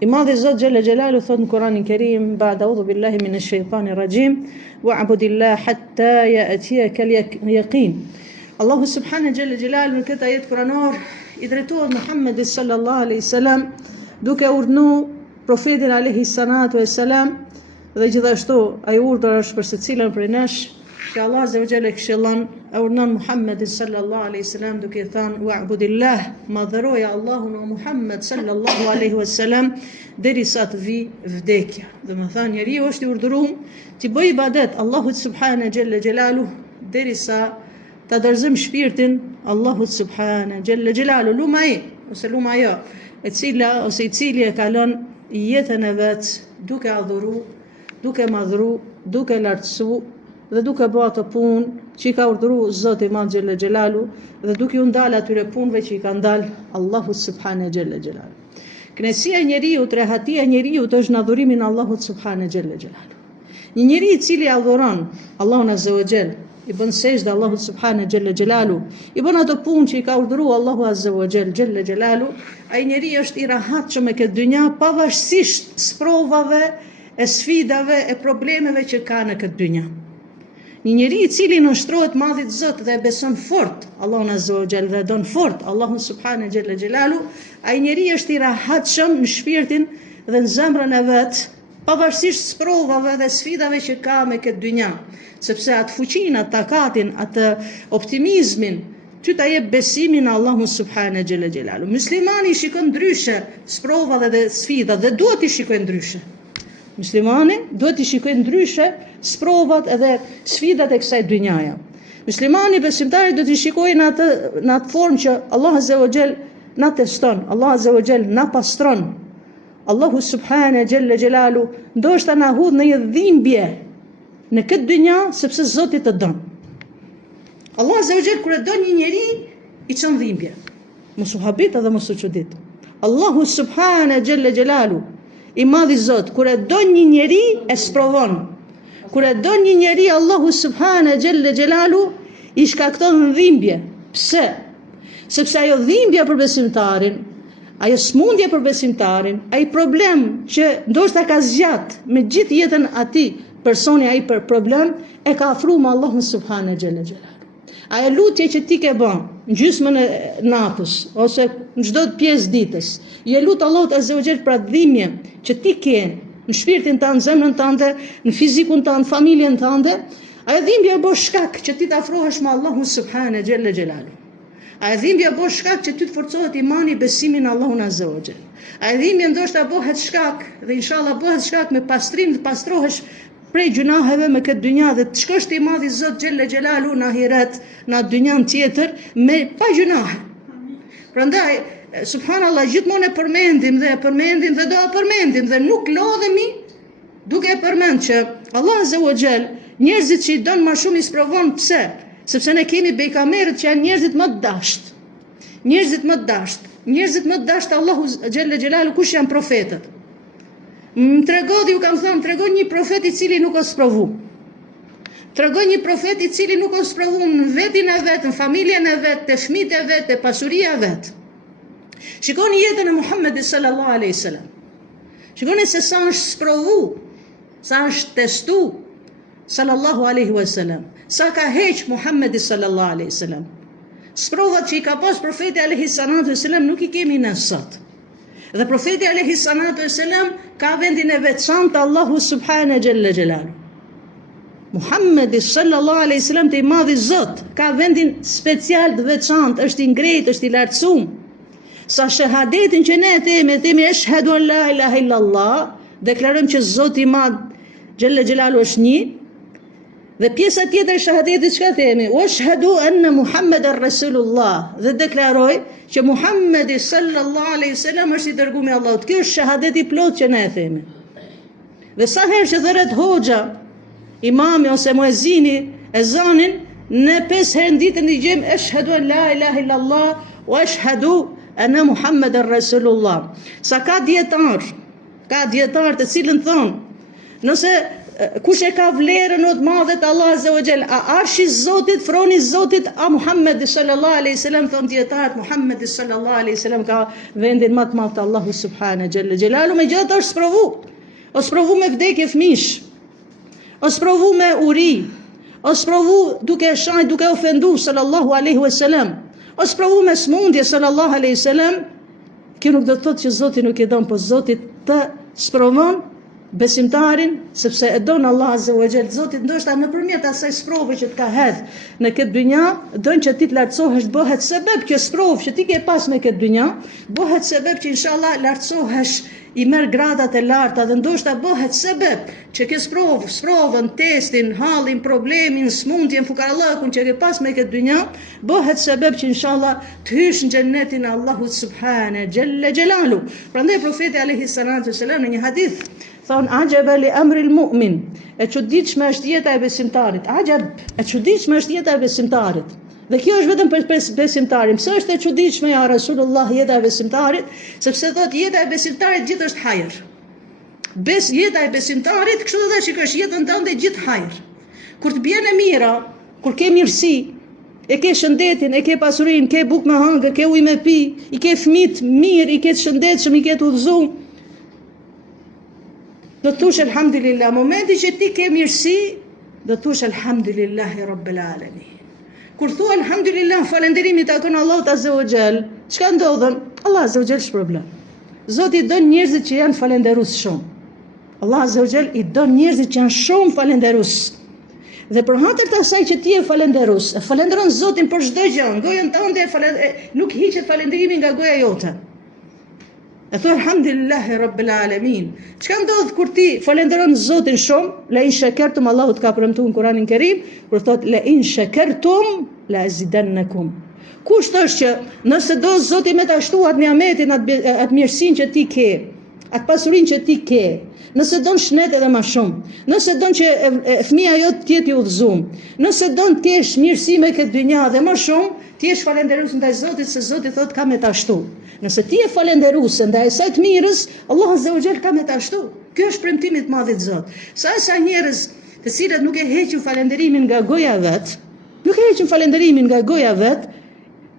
I madhi Zot Gjelle Gjelalu thot në Kuranin Kerim, ba'da udhu billahi minash shaitanir rajim, wa'budillah hatta ya'tiyaka al-yaqin. Allahu subhanahu Gjelle Gjelalu në këtë ajet kuranor i drejtohet Muhammedit sallallahu alaihi wasallam duke urdhnu profetin alaihi salatu wassalam dhe gjithashtu ai urdhër është për secilën prej nesh që Allah azza wa jalla këshillon urdhnon Muhammedin sallallahu alaihi wasallam duke thënë wa'budillah, madhëroja Allahun o Muhammed sallallahu alaihi wasallam derisa të vi vdekja. Domethënë njeriu është i urdhëruar të bëjë ibadet Allahut subhanahu Gjelle Gjelalu derisa ta dorëzojmë shpirtin Allahut subhanahu Gjelle Gjelalu, lumai ose lumaja i cili e kalon jetën e vet duke adhuru, duke madhru, duke lartësu dhe duke bërë ato punë që i ka urdhëruar Zoti i Madh Gjelle Gjelalu dhe duke u ndalë atyre punëve që i ka ndalë Allahu subhanahu Gjelle Gjelalu. Kënaqësia e njeriut, rehatia e njeriut është në adhurimin Allahut subhanahu Gjelle Gjelalu. Një njeri i cili adhuron Allahun azza wa jall, i bën sejdë Allahut subhanahu Gjelle Gjelalu, i bën ato punë që i ka urdhëruar Allahu azza wa jall Gjelle Gjelalu, ai njeri është i rahatshëm me këtë dynja pavarësisht sprovave, e sfidave, e problemeve që ka në këtë dynja. Një njeri i cili nënshtrohet madhit Zot dhe beson fort Allahun azza wa jall dhe don fort Allahun subhanahu Gjelle Gjelalu, ai njeri është i rahatshëm në shpirtin dhe në zemrën e vet, pavarësisht sprovave dhe sfidave që ka me këtë dynja, sepse atë fuqinë, atë takatin, atë optimizmin ty ta jep besimin në Allahun subhanahu Gjelle Gjelalu. Muslimani shikon ndryshe sprovat dhe sfidat dhe duhet i shikojë ndryshe. Muslimani duhet i shikojë ndryshe sprovat edhe sfidat e kësaj dynjaja. Muslimani besimtari duhet i shikojë në atë formë që Allah azza wa jall na teston, Allah azza wa jall na pastron. Allahu subhanahu Gjelle Gjelalu ndoshta na hudh në një dhimbje në këtë dynja sepse Zoti të don. Allah azza wa jall kur e don një njeri i çon dhimbje. Mos u habit edhe mos u çudit. Allahu subhanahu Gjelle Gjelalu, i madhi Zot, kur e don një njeri e sprovon. Kur e don një njeri Allahu subhanahu Gjelle Gjelalu i shkakton dhimbje. Pse? Sepse ajo dhimbja për besimtarin, ajo smundje për besimtarin, ai problem që ndoshta ka zgjat me gjithë jetën atij, personi ai për problem e ka afruar me Allahun subhanahu Gjelle Gjelalu. Ajo lutje që ti ke bën në gjysmën e natës ose në çdo pjesë ditës, je lut Allahut azza wa jall për atë dhimbje që ti ke në shpirtin tënd, në zemrën tënde, në fizikun tënd, familjen tënde, ajo dhimbje bën shkak që ti të afrohesh me Allahun subhanahu Gjelle Gjelalu. Ajo dhimbje bën shkak që ty të forcohet imani, besimi në Allahun azza wa jall. Ajo dhimbje ndoshta bëhet shkak dhe inshallah bëhet shkak me pastrim të pastrohesh prej gjunaheve me këtë dynja dhe të shkosh te i madhi Zot Gjelle Gjelalu në ahiret, në dynjan tjetër me pa gjunahe. Prandaj subhanallah gjithmonë e përmendim dhe do e përmendim dhe nuk lodhemi duke e përmend që Allah azza wa jall njerëzit që i don më shumë i sprovon. Pse? Sepse ne kemi bejkamerët që janë njerëzit më të dashtë. Njerëzit më të dashtë Allahu Gjelle Gjelalu kush janë profetët. Më tregon një profet i cili nuk është sprovu. Tregon një profet i cili nuk është sprovu në vetin e vet, në familjen e vet, te fëmijët e vet, te pasuria e vet. Shikoni jetën e Muhammedit sallallahu alaihi wasallam. Shikoni se sa është sprovu, sa është testu sallallahu alaihi wasallam. Sa ka heq Muhammedi sallallahu alaihi wasallam. Sprovat që i ka pas profeti alaihi salatu wasallam nuk i kemi në sot. Dhe profeti alaihi salatu wasallam ka vendin e veçantë Allahu subhanahu Gjelle Gjelalu. Muhammedi sallallahu alaihi wasallam te i madhi Zot ka vendin special të veçantë, është i ngrejtë, është i lartësuar. Sa shahadetin që ne themi ashhadu an la ilaha illallah, deklarojmë që Zoti i Madh Gjelle Gjelalu është një. Dhe pjesa tjetër e shahadetit çka themi? Ashhadu anna Muhammeden Rasulullah, dhe deklaroj që Muhammedi sallallahu alaihi wasallam është i dërguar i Allahut. Ky është shahadeti plot që ne e themi. Dhe sa herë që thëret hoxha, imami ose muezini ezanin, ne 5 herë në ditën i gjejmë ashhadu an la ilaha illallah wa ashhadu anna Muhammeden Rasulullah. Sa ka dietar të cilën thonë, nëse kush e ka vlerën o të madhe të Allah Azza wa Jall, a arshi Zotit, froni Zotit, a Muhammedi sallallahu alaihi wasallam, thon dietarët, Muhammedi sallallahu alaihi wasallam ka vendin më të madh të Allahu subhanahu jalla jalalu, megjithatë është sprovu. Është provu me vdekje fëmish, është provu me uri, është provu duke shajt, duke ofendu sallallahu alaihi wasallam, është provu me smundje sallallahu alaihi wasallam. Kjo nuk do të thotë që Zoti nuk e don, po Zoti të sprovon besimtarin, sepse e don Allah Azza wa Jall. Zoti ndoshta nëpërmjet asaj sprovë që të ka hedh në këtë dynja, don që ti të lartësohesh, bëhet sebeb kjo sprovë që ti ke pas në këtë dynja, bëhet sebeb që inshallah lartësohesh, i merr gradat e larta, dhe ndoshta bëhet sebeb që ke sprovën, testin, hallin, problemin, smundjen, fukarallëkun që ke pas me këtë dynja, bëhet sebeb që inshallah të hysh në xhennetin e Allahut subhanahu jalla jalalu. Prandaj profeti alayhi salatu wasalam në një hadith thon ajaba li amri al-mu'min, e çuditshme është jeta e besimtarit. Ajab, e çuditshme është jeta e besimtarit. Dhe kjo është vetëm për besimtarin. Pse është e çuditshme ja Rasulullah jeta e besimtarit? Sepse thotë jeta e besimtarit gjithë është hajër. Jeta e besimtarit, kështu do të shikosh jetën tënde gjithë hajër. Kur të bjen e mira, kur ke mirësi, e ke shëndetin, e ke pasurinë, ke bukë me hangër, ke ujë me pi, i ke fëmijët mirë, i ke të shëndetshëm, i ke të udhëzuar, do të thush elhamdulillah. Momenti që ti ke mirësi, do të thush elhamdulillahi rabbil alamin. Kur thua alhamdulillah, falënderimi takon Allahut Azza wa Jall, çka ndodhen? Allah Azza wa Jall shpërblen. Zoti i don njerëzit që janë falënderues shumë. Allah Azza wa Jall i don njerëzit që janë shumë falënderues. Dhe për hatër të asaj që ti je falënderues, e falënderon Zotin për çdo gjë, goja tënde nuk hiqet falënderimi nga goja jote. E thua alhamdulillahi rabbil alamin. Çka ndodh kur ti falenderon Zotin shumë? La in shakartum, Allahu të ka premtuar në Kur'anin Kerim, kur thot la in shakartum la azidannakum. Kusht është që nëse do Zoti me ta shtuat niametin, atë mirësinë që ti ke, atë pasurinë që ti ke, nëse don shnet edhe më shumë, nëse don që fëmia jote të jetë i udhëzuar, nëse don të kesh mirësi me këtë dynja dhe më shumë, ti je falënderues ndaj Zotit, se Zoti thot ka me ta shtu. Nëse ti je falënderues ndaj asaj të mirës, Allah Azza wa Jall ka me ta shtu. Ky është premtimi i madh i Zotit. Sa njerëz të cilët nuk e heqin falënderimin nga goja vet,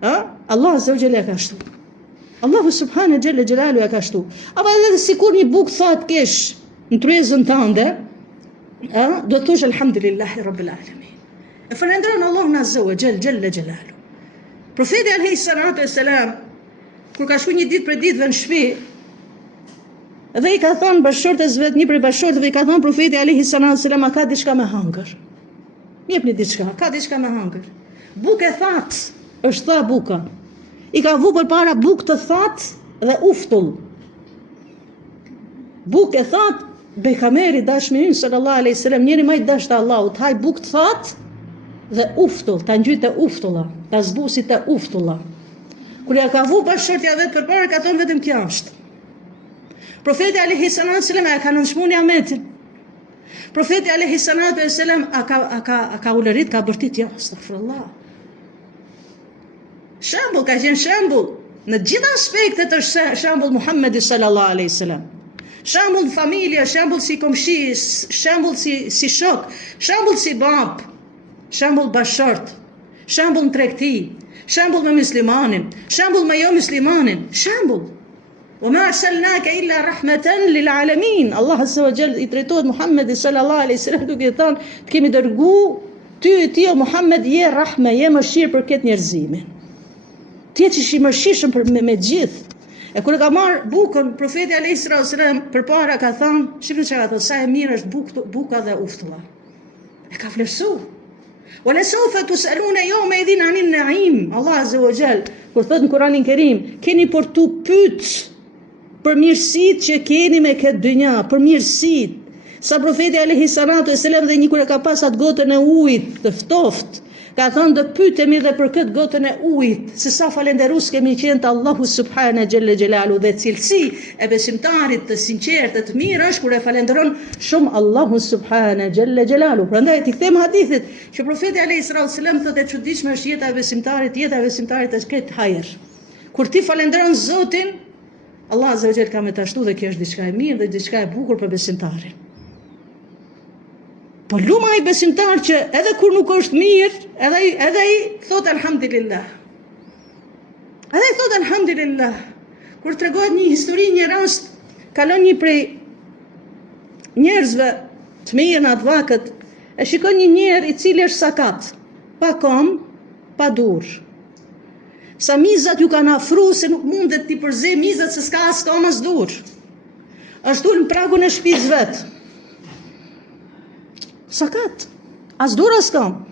Allah Azza wa Jall e ka shtu. Allahu subhanahu jalla jalalu e ka shtu. Apo edhe sikur një bukë thatë kesh në tryezën tënde, do të thush alhamdulillahi rabbil alamin. E falënderon Allahun Azza wa Jall jalla jalalu. Profeti alayhi salatu wassalam, kur ka shku një ditë për ditëve në shtëpi, dhe i ka thonë bashkëshortes vet, një prej bashkëshorteve i ka thonë profeti alayhi salatu wassalam, a ka diçka me hangër? Jepni diçka, ka diçka me hangër. Bukë e thatë, është tha buka. I ka vu përpara bukë të thatë dhe uftull. Bukë e thatë, Bejgamberi dashmirin sallallahu alaihi wasallam, njëri më i dashur Allahut, haj bukë të thatë dhe uftull, ta ngjyte uftulla, ta zbusi të uftulla. Kur ja ka vu bashkëshortja vet përpara, ka thonë vetëm kjo është. Profeti alayhi salatu wasallam e ka nënshmuar niametin. Profeti alayhi salatu wasallam a ka ulërit, ka bërtit, ja, astaghfirullah. Shembull, ka qenë shembull në gjitha aspektet, është shembull Muhammedi sallallahu alaihi wasallam. Shembull familje, shembull si komshi, shembull si shok, shembull si bab, shembull bashkëshort, shembull në tregti, shembull me muslimanin, shembull me jo muslimanin, shembull. Wa ma arsalnaka illa rahmatan lil alamin. Allah Azza wa Jall i drejtohet Muhammedi sallallahu alaihi wasallam duke thënë, të kemi dërguar ti o Muhammed, je rahme, je mëshirë për këtë njerëzimin. Ti që shi mëshirshëm me gjithë. E kur e ka marrë bukën, profeti alayhi salatu wasallam përpara ka thënë, shifni çka ka thënë, sa e mirë është buka dhe uftulla. E ka vlerësuar. Wala sawfa tusaluna yawma idhin anin na'im. Allah Azza wa Jall kur thot në Kur'anin Kerim, keni për tu pyet për mirësitë që keni me këtë dynja, për mirësitë. Sa profeti alayhi salatu wasallam dhe një kur e ka pas atë gotën e ujit të ftoftë, ka thënë do pyetemi dhe për këtë gotën e ujit, se sa falënderues kemi qenë te Allahu subhanahu jalla jalalu, dhe cilësi e besimtarit të sinqertë, të mirë është kur e falenderon shumë Allahu subhanahu jalla jalalu. Prandaj ti kthem hadithit që profeti alayhi salatu wasallam thotë, e çuditshme është jeta e besimtarit është këtë hajër. Kur ti falenderon Zotin, Allah Azza wa Jalla ka me ta shtu, dhe kjo është diçka e mirë dhe diçka e bukur për besimtarin. Po luma i besimtar që edhe kur nuk është mirë, edhe i thot alhamdulillah. Edhe i thot alhamdulillah. Kur tregohet një histori, një rast, kalon një prej njerëzve të mirë në atë vakët, e shikon një njerë i cili është sakat, pa kom, pa dur. Sa mizat ju kanë afru se nuk mundet t'i përze mizat se s'ka as kom as dur. Është dul në pragun e shtëpisë vet. Sakat, as dur as kom.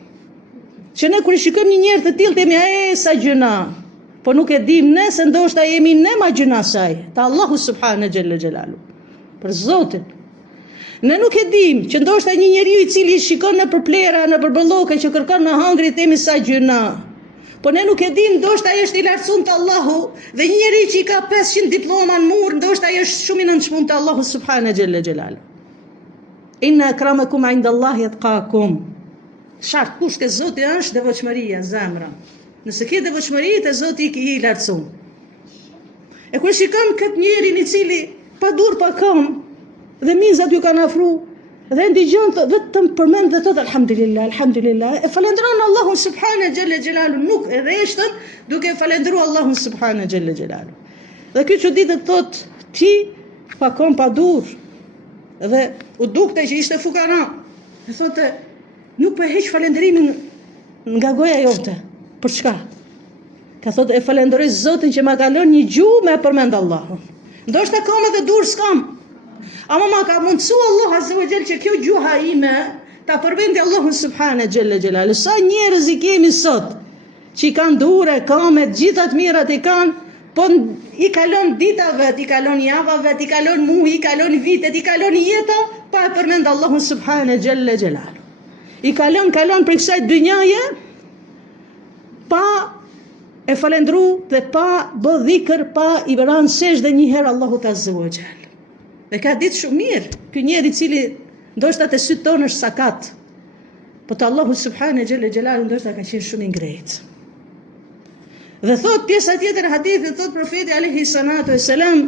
Që ne kur i shikojmë një njerë të tillë themi sa gjëna, po nuk e dim ne se ndoshta jemi ne ma gjëna saj, ta Allahu subhanahu xhalla xhelalu. Për Zotin. Ne nuk e dim që ndoshta një njeriu i cili shikon në përplera, në përbëlloke që kërkon në hangri themi sa gjëna. Po ne nuk e dim, ndoshta ai është i lartësuar te Allahu dhe një njeri që i ka 500 diploma në mur, ndoshta ai është shumë i nënçmuar te Allahu subhanahu xhalla xhelalu. Inna akramakum indallahi atqakum. Shart kusht e Zotit është devotshmëria, zemra. Nëse ke devotshmëri te Zoti i lartësuar. E kur shikon këtë njerin i cili pa dur pa kom dhe mizat ju kanë afru dhe ndigjon vetëm përmend dhe thot alhamdulillah, alhamdulillah, e falendron Allahun subhanahu xhalla xhelalu, nuk e rreshtën duke falendruar Allahun subhanahu xhalla xhelalu. Dhe ky çuditë thot ti pa kom pa dur dhe u dukte që ishte fukara. E thotë nuk po heq falendrimin nga goja jote. Për çka? Ka thotë e falenderoj Zotin që ma ka lënë një gjuhë me përmend Allahun. Ndoshta kam edhe dur s'kam. Ama ma ka mundësu Allah azza wa jall që kjo gjuha ime ta përmendi Allahun subhanahu xhalla xhelalu. Sa njerëz i kemi sot që i kanë dure, kame, gjitha të mirat i kanë, po i kalon dita vet, i kalon java vet, i kalon muaj, i kalon vitet, i kalon jeta pa e përmend Allahun subhanahu xhalla xhelalu. I kalon për kësaj dynjaje pa e falendru dhe pa bë dhikr, pa i bëran sejdë një herë Allahut azza wa jall. Dhe ka ditë shumë mirë, ky njeri i cili ndoshta te syt tonë është sakat, po te Allahu subhanahu xhalla xhelalu ndoshta ka qenë shumë i ngrejtë. Dhe thot pjesa tjetër e hadithit, thot profeti alayhi salatu wassalam,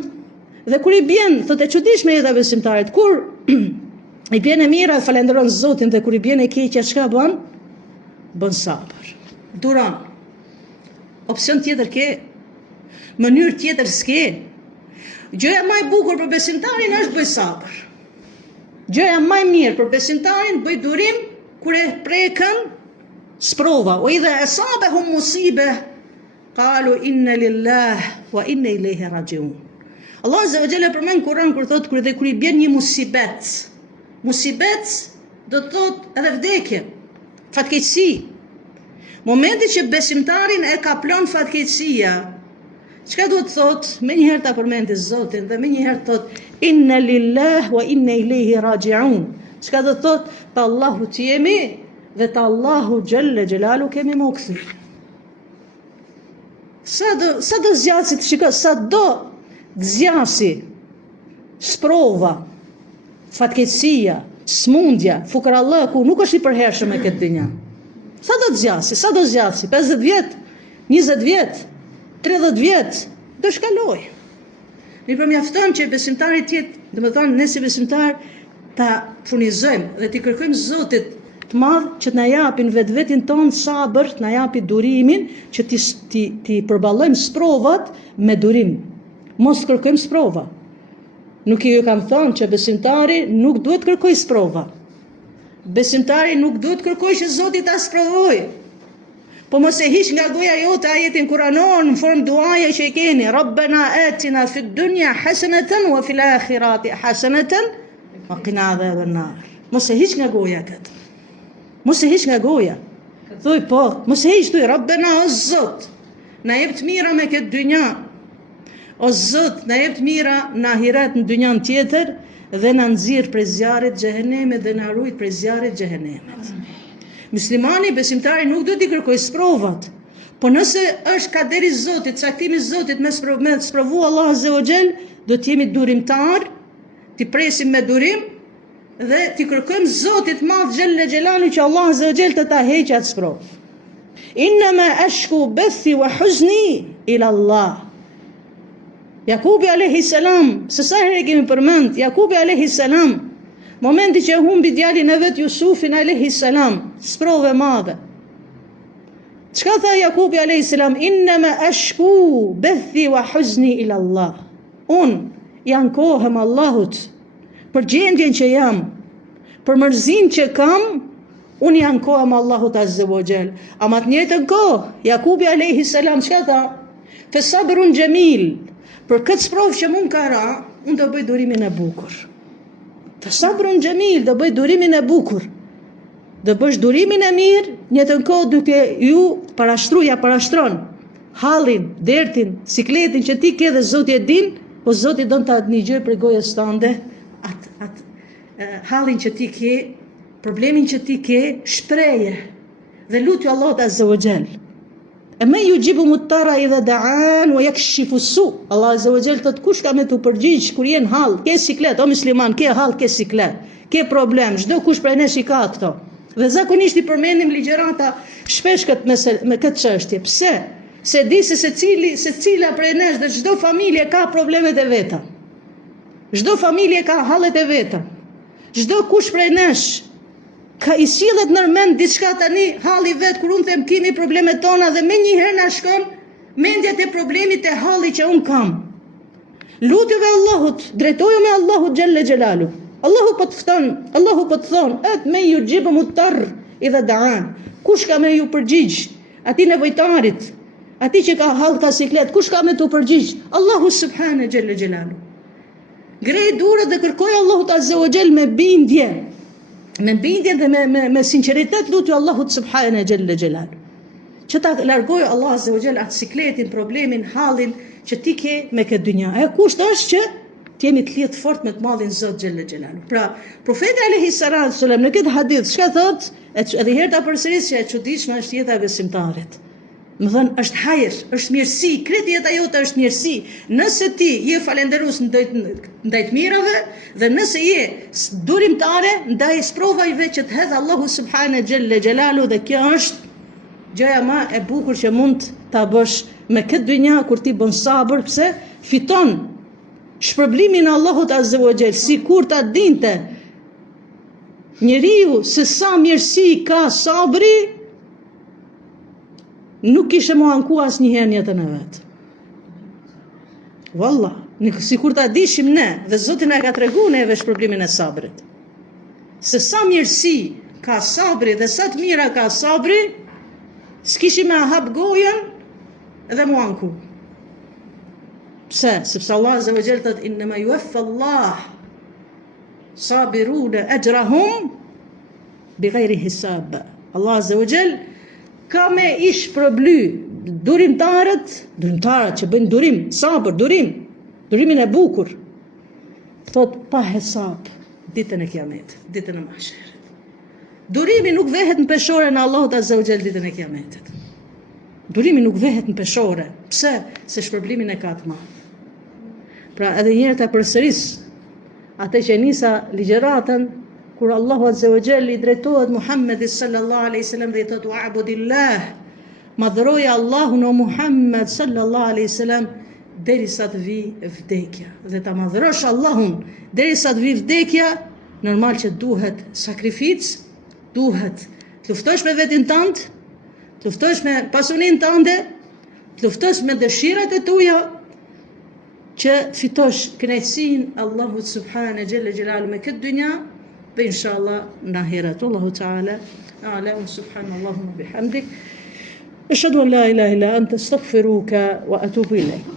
dhe kur i bjen, thot e çuditshme jeta besimtarit, kur i bjen e mira e falendron Zotin dhe kur i bjen e keqja çka bën? Bën sabër. Duron. Opsion tjetër ke, mënyrë tjetër s'ke. Gjëja më e bukur për besimtarin është bëj sabër. Gjëja më e mirë për besimtarin bëj durim kur e prekën sprova. O idha asabahum musibah qalu inna lillahi wa inna ilayhi rajiun. Allah azza wa jalla përmend Kur'an kur thot kur i bën një musibet. Musibet do të thot edhe vdekje, fatkeqësi. Momenti që besimtarin e ka plan fatkeqësia, çka duhet të thot? Me njëherë ta përmendë Zotin dhe me njëherë thot inna lillahi wa inna ilayhi rajiun. Çka do të thot? Te Allahu të jemi dhe te Allahu xhalla xhelalu kemi më u kthy. Sa do zgjasi të shiko, sa do zgjasi sprova, fatkeqësia, smundja, fukarallëku nuk është i përhershëm e këtë dynja. Sa do të zgjasi, 50 vjet, 20 vjet, 30 vjet, do shkaloj. Ne përmjafton që besimtari tjetë, dhe më thonë, ne si besimtar ta furnizojmë dhe t'i kërkojmë Zotit të madh që të na japin vetin ton sabër, të na japi durimin që ti përballojmë sprovat me durim. Mos kërkojmë sprova. Nuk ju kam thonë që besimtari nuk duhet kërkoj sprova. Besimtari nuk duhet kërkoj që Zoti ta sprovoj. Po mos e hiq nga goja jote ajetin kuranor në formë duaje që i keni. Rabbana atina fid dunya hasanatan wa fil akhirati hasanatan wa qina adhaban nar. Mos e hiq nga goja këtë. Mos e hiq nga goja. Thuaj po, mos e hiq thuaj Rabbana o Zot, na jep të mira me këtë dynja. O Zot, na jep të mira në ahiret në dynjan tjetër dhe na nxirr prej zjarrit xhehenemit dhe na ruaj prej zjarrit xhehenemit. Muslimani, besimtari nuk do t'i kërkoj sprovat, po nëse është kaderi Zotit, caktimi Zotit me sprovu Allah azza wa jall, do t'jemi durimtar, t'i presim me durim dhe t'i kërkojmë Zotit madh xhalla xhelali që Allah azza wa jall të ta heqë atë sprovë. Innama ashku bathi wa huzni ila Allah. Jakubi alayhi salam, se sa herë kemi përmend, Jakubi alayhi salam Momenti që humbi djalin e vet Jusufin alayhi salam, sprove madhe. Çka tha Jakubi alayhi salam? Innama ashku bathi wa huzni ila Allah. I ankohem Allahut për gjendjen që jam, për mërzin që kam, unë i ankohem Allahut azza wa jall. Ama të njëjtën kohë, Jakubi alayhi salam çka tha? Fa sabrun jamil. Për këtë sprov që mund ka ra, unë do bëj durimin e bukur. Fa sabrun jamil, do bëj durimin e bukur. Do bësh durimin e mirë, njëtën kohë duke ju parashtron hallin, dertin, sikletin që ti ke dhe Zoti e din, po Zoti don ta ndëgjoj për gojës tënde hallin që ti ke, problemin që ti ke, shpreje dhe lutju Allahut azza wa jall. Men yujibu muttara idha da'an wa yakshifu su. Allah azza wa jall thot kush ka me tu përgjigj kur je në hall, ke siklet, o musliman, ke hall, ke siklet, ke problem, çdo kush prej nesh i ka këto. Dhe zakonisht i përmendim ligjërata shpesh me këtë çështje. Pse? Se di se secila prej nesh dhe çdo familje ka problemet e veta. Çdo familje ka hallet e veta. Çdo kush prej nesh ka i sillet nërmend diçka tani halli vet kur unë them kemi problemet tona dhe menjëherë na shkon mendja te problemit e halli që un kam. Lutjeve Allahut, drejtoju me Allahut xhalla xhelalu. Allahu po të thon, et me ju gjibë mutar i dhe daan. Kush ka me ju përgjigj? Ati nevojtarit, ati që ka hall ka siklet, kush ka me tu përgjigj? Allahu subhane gjelle gjelalu. Grej durët dhe kërkoj Allahut azza wa jall me bindje dhe me sinceritet lutju Allahut subhane gjelle gjelalu. Që ta largoj Allah azza wa jall atë sikletin, problemin, hallin që ti ke me këtë dynja. E kusht është që jemi të lidhur fort me të madhin Zot xhella xhelalu. Pra, profeti alayhi salatu sallam në këtë hadith çka thot? Edhe herë ta përsëris që e çuditshme është jeta e besimtarit. Më thon është hajër, është mirësi, kretë jeta jote është mirësi. Nëse ti je falënderues ndaj të mirave dhe nëse je durimtare ndaj sprovave që të hedh Allahu subhanahu xhella xhelalu, dhe kjo është gjëja më e bukur që mund ta bësh me këtë dynja kur ti bën sabër, pse fiton shpërblimin e Allahut azza wa jall, sikur ta dinte njeriu se sa mirësi ka sabri, nuk kishe më anku asnjëherë në jetën e vet. Wallah, sikur ta dishim ne, dhe Zoti na ka treguar neve shpërblimin e sabrit. Se sa mirësi ka sabri dhe sa të mira ka sabri, s'kishim me hap gojen dhe mu anku. Pse? Sepse Allah azza wa jall thot inma yuwaffa Allah sabiruna ajrahum bighayri hisab. Allah azza wa jall ka me ish probly durimtarët që bëjnë durim, sabër, durimin e bukur. Thot pa hesab ditën e Kiametit, ditën e mahsherit. Durimi nuk vehet në peshore në Allahut azza wa jall ditën e Kiametit. Durimi nuk vehet në peshore. Pse? Se shpërblimin e ka të madh. Pra edhe njërë të përsëris atë që nisa ligjëratën kur Allahu azza wa jall i drejtohet Muhammedit sallallahu alaihi wasallam dhe i thotë wa'budillah, madhroje Allahun o Muhammed sallallahu alaihi wasallam derisa të vi vdekja. Dhe ta madhrosh Allahun derisa të vi vdekja, normal që duhet sakrificë, duhet të luftosh me vetin tënd, të luftosh me pasuninë tënde, të luftosh me dëshirat e tuaja, që të fitosh kënaqësinë Allahut subhanahu xhella xhelalu me këtë dynja dhe inshallah në ahiret. Allahu ta'ala a'la wa subhanallahu bihamdik. Ashhadu an la ilaha illa anta astaghfiruka wa atubu ilayk.